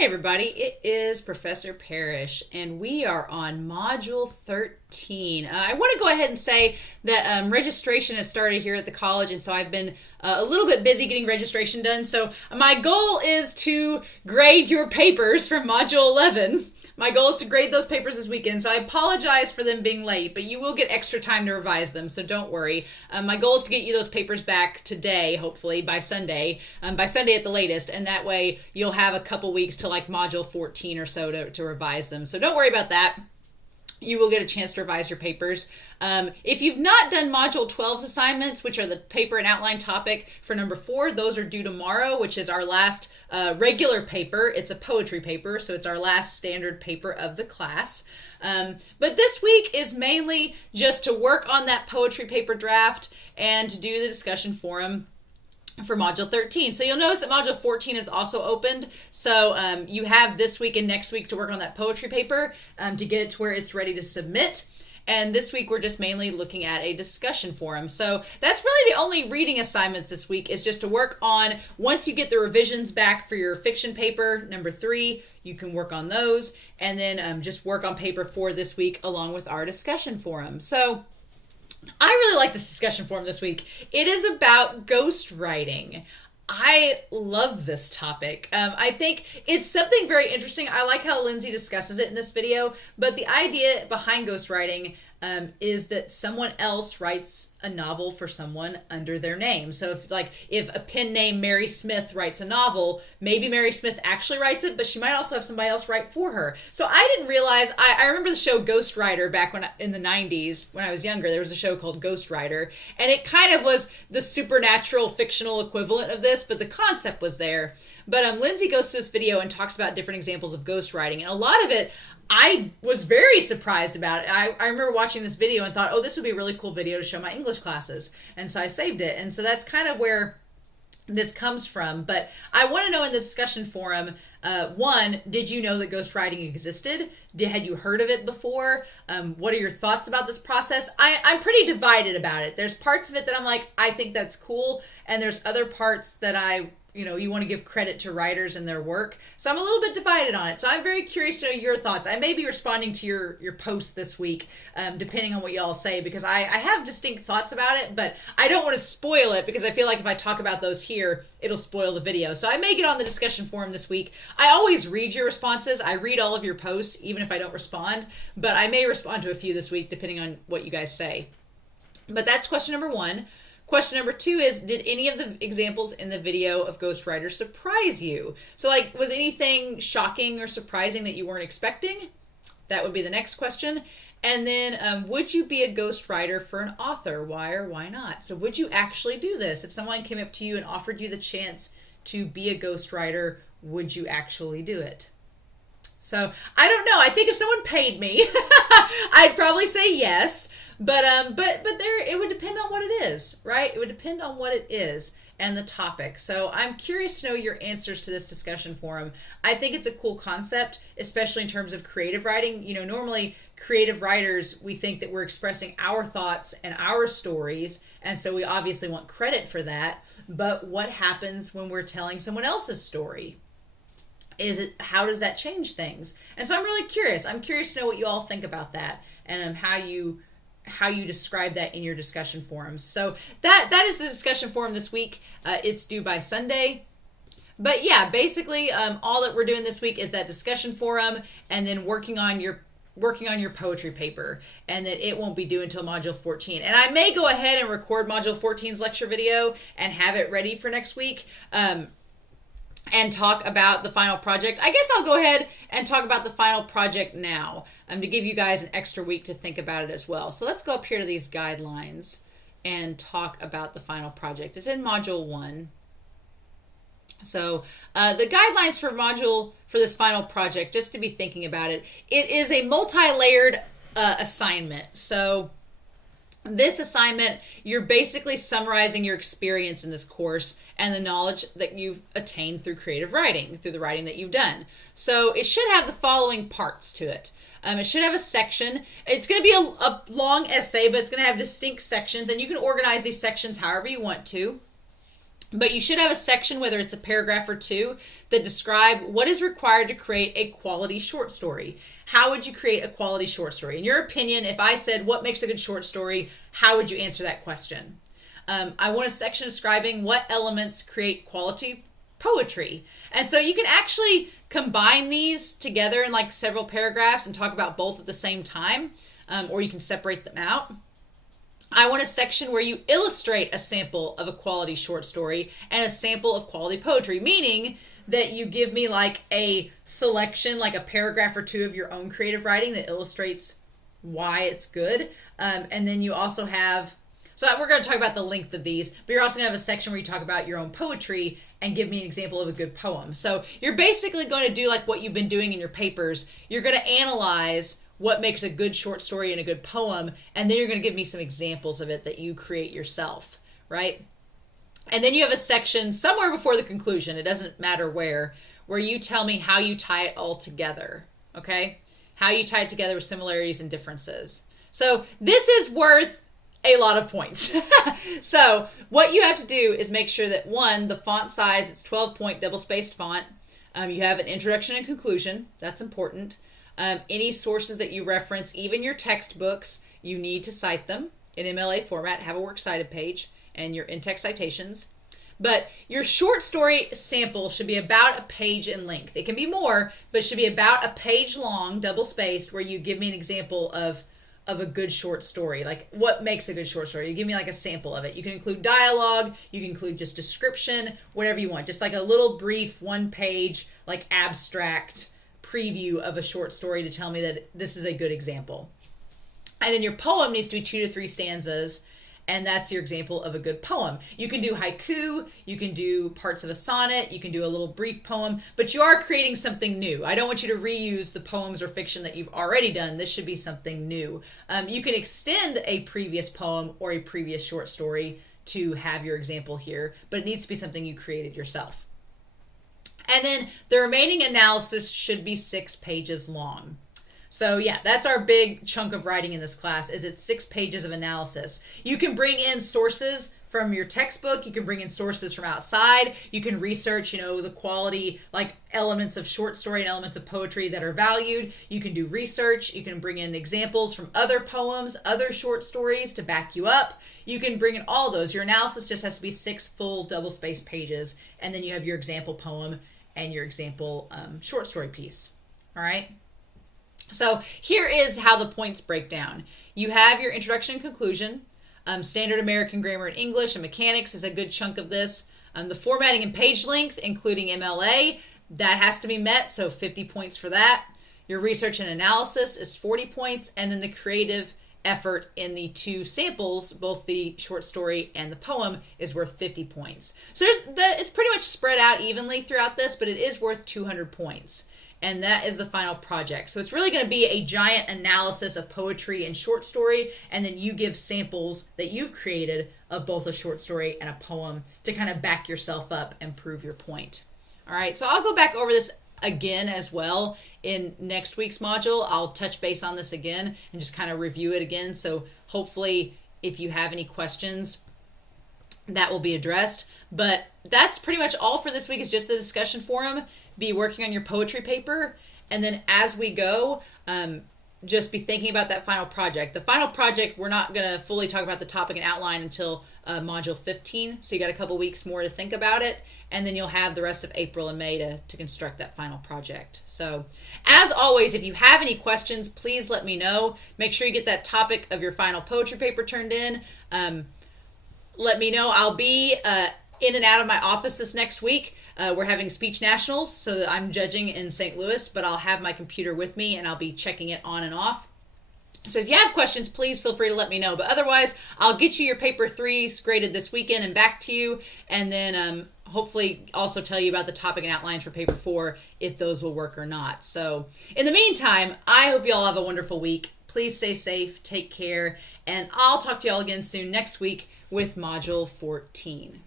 Hey everybody, it is Professor Parish, and we are on Module 13. I want to go ahead and say that registration has started here at the college, and so I've been a little bit busy getting registration done. So my goal is to grade your papers from Module 11. My goal is to grade those papers this weekend, so I apologize for them being late, but you will get extra time to revise them, so don't worry. My goal is to get you those papers back today, hopefully, by Sunday at the latest, and that way you'll have a couple weeks to like Module 14 or so to revise them. So don't worry about that. You will get a chance to revise your papers. If you've not done Module 12's assignments, which are the paper and outline topic for number 4, those are due tomorrow, which is our last regular paper. It's a poetry paper, so it's our last standard paper of the class. But this week is mainly just to work on that poetry paper draft and to do the discussion forum for Module 13. So you'll notice that Module 14 is also opened. So you have this week and next week to work on that poetry paper to get it to where it's ready to submit. And this week we're just mainly looking at a discussion forum. So that's really the only reading assignments this week, is just to work on, once you get the revisions back for your fiction paper, number 3, you can work on those. And then just work on paper 4 this week along with our discussion forum. So I really like this discussion forum this week. It is about ghostwriting. I love this topic. I think it's something very interesting. I like how Lindsay discusses it in this video, but the idea behind ghostwriting is that someone else writes a novel for someone under their name. So if a pen name Mary Smith writes a novel, maybe Mary Smith actually writes it, but she might also have somebody else write for her. So I didn't realize, I remember the show Ghostwriter back in the 90s when I was younger. There was a show called Ghostwriter, and it kind of was the supernatural fictional equivalent of this, but the concept was there. But Lindsay goes to this video and talks about different examples of ghostwriting, and a lot of it I was very surprised about it. I remember watching this video and thought, oh, this would be a really cool video to show my English classes. And so I saved it. And so that's kind of where this comes from. But I want to know in the discussion forum, 1, did you know that ghostwriting existed? Had you heard of it before? What are your thoughts about this process? I'm pretty divided about it. There's parts of it that I'm like, I think that's cool. And there's other parts that you want to give credit to writers and their work. So I'm a little bit divided on it. So I'm very curious to know your thoughts. I may be responding to your post this week, depending on what y'all say, because I have distinct thoughts about it, but I don't want to spoil it because I feel like if I talk about those here, it'll spoil the video. So I may get on the discussion forum this week. I always read your responses. I read all of your posts, even if I don't respond, but I may respond to a few this week, depending on what you guys say. But that's question number 1. Question number 2 is, did any of the examples in the video of ghostwriters surprise you? So was anything shocking or surprising that you weren't expecting? That would be the next question. And then, would you be a ghostwriter for an author? Why or why not? So would you actually do this? If someone came up to you and offered you the chance to be a ghostwriter, would you actually do it? So I don't know. I think if someone paid me, I'd probably say yes. But there, it would depend on what it is, right? It would depend on what it is and the topic. So I'm curious to know your answers to this discussion forum. I think it's a cool concept, especially in terms of creative writing. Normally creative writers, we think that we're expressing our thoughts and our stories, and so we obviously want credit for that. But what happens when we're telling someone else's story? How does that change things? And so I'm really curious. I'm curious to know what you all think about that, and how you describe that in your discussion forums. So that is the discussion forum this week. It's due by Sunday. But yeah, basically all that we're doing this week is that discussion forum, and then working on your poetry paper, and that it won't be due until Module 14. And I may go ahead and record Module 14's lecture video and have it ready for next week. And talk about the final project. I guess I'll go ahead and talk about the final project now, to give you guys an extra week to think about it as well. So let's go up here to these guidelines and talk about the final project. It's in Module 1. So the guidelines for this final project, just to be thinking about it, it is a multi-layered assignment. So this assignment, you're basically summarizing your experience in this course and the knowledge that you've attained through creative writing, through the writing that you've done. So it should have the following parts to it. It should have a section. It's going to be a long essay, but it's going to have distinct sections, and you can organize these sections however you want to. But you should have a section, whether it's a paragraph or two, that describe what is required to create a quality short story. How would you create a quality short story? In your opinion, if I said, what makes a good short story, how would you answer that question? I want a section describing what elements create quality poetry. And so you can actually combine these together in like several paragraphs and talk about both at the same time, or you can separate them out. I want a section where you illustrate a sample of a quality short story and a sample of quality poetry, meaning that you give me like a selection, like a paragraph or two of your own creative writing that illustrates why it's good. And then you also have, so we're going to talk about the length of these, but you're also going to have a section where you talk about your own poetry and give me an example of a good poem. So you're basically going to do like what you've been doing in your papers. You're going to analyze what makes a good short story and a good poem, and then you're going to give me some examples of it that you create yourself, right? And then you have a section somewhere before the conclusion, it doesn't matter where you tell me how you tie it all together, okay? How you tie it together with similarities and differences. So this is worth a lot of points. So what you have to do is make sure that, one, the font size, it's 12-point double-spaced font. You have an introduction and conclusion. That's important. Any sources that you reference, even your textbooks, you need to cite them in MLA format, have a works cited page, and your in-text citations. But your short story sample should be about a page in length. It can be more, but it should be about a page long, double-spaced, where you give me an example of a good short story. Like, what makes a good short story? You give me like a sample of it. You can include dialogue, you can include just description, whatever you want. Just like a little brief, one-page, like abstract preview of a short story to tell me that this is a good example. And then your poem needs to be 2 to 3 stanzas, and that's your example of a good poem. You can do haiku, you can do parts of a sonnet, you can do a little brief poem, but you are creating something new. I don't want you to reuse the poems or fiction that you've already done. This should be something new. You can extend a previous poem or a previous short story to have your example here, but it needs to be something you created yourself. And then the remaining analysis should be 6 pages long. So yeah, that's our big chunk of writing in this class, is it's 6 pages of analysis. You can bring in sources from your textbook. You can bring in sources from outside. You can research, the quality, like elements of short story and elements of poetry that are valued. You can do research. You can bring in examples from other poems, other short stories to back you up. You can bring in all those. Your analysis just has to be 6 full double-spaced pages, and then you have your example poem and your example short story piece. All right. So here is how the points break down. You have your introduction and conclusion. Standard American Grammar and English and Mechanics is a good chunk of this. The formatting and page length, including MLA, that has to be met, so 50 points for that. Your research and analysis is 40 points, and then the creative effort in the 2 samples, both the short story and the poem, is worth 50 points. So it's pretty much spread out evenly throughout this, but it is worth 200 points. And that is the final project. So it's really going to be a giant analysis of poetry and short story, and then you give samples that you've created of both a short story and a poem to kind of back yourself up and prove your point. All right, so I'll go back over this again as well in next week's module. I'll touch base on this again and just kind of review it again. So hopefully if you have any questions, that will be addressed. But that's pretty much all for this week, is just the discussion forum. Be working on your poetry paper, and then as we go, just be thinking about that final project. The final project, we're not going to fully talk about the topic and outline until module 15, so you got a couple weeks more to think about it, and then you'll have the rest of April and May to construct that final project. So as always, if you have any questions, please let me know. Make sure you get that topic of your final poetry paper turned in. Let me know. I'll be in and out of my office this next week. We're having speech nationals, so I'm judging in St. Louis, but I'll have my computer with me and I'll be checking it on and off. So if you have questions, please feel free to let me know. But otherwise, I'll get you your paper 3s graded this weekend and back to you, and then hopefully also tell you about the topic and outlines for paper 4, if those will work or not. So in the meantime, I hope you all have a wonderful week. Please stay safe, take care, and I'll talk to you all again soon next week with Module 14.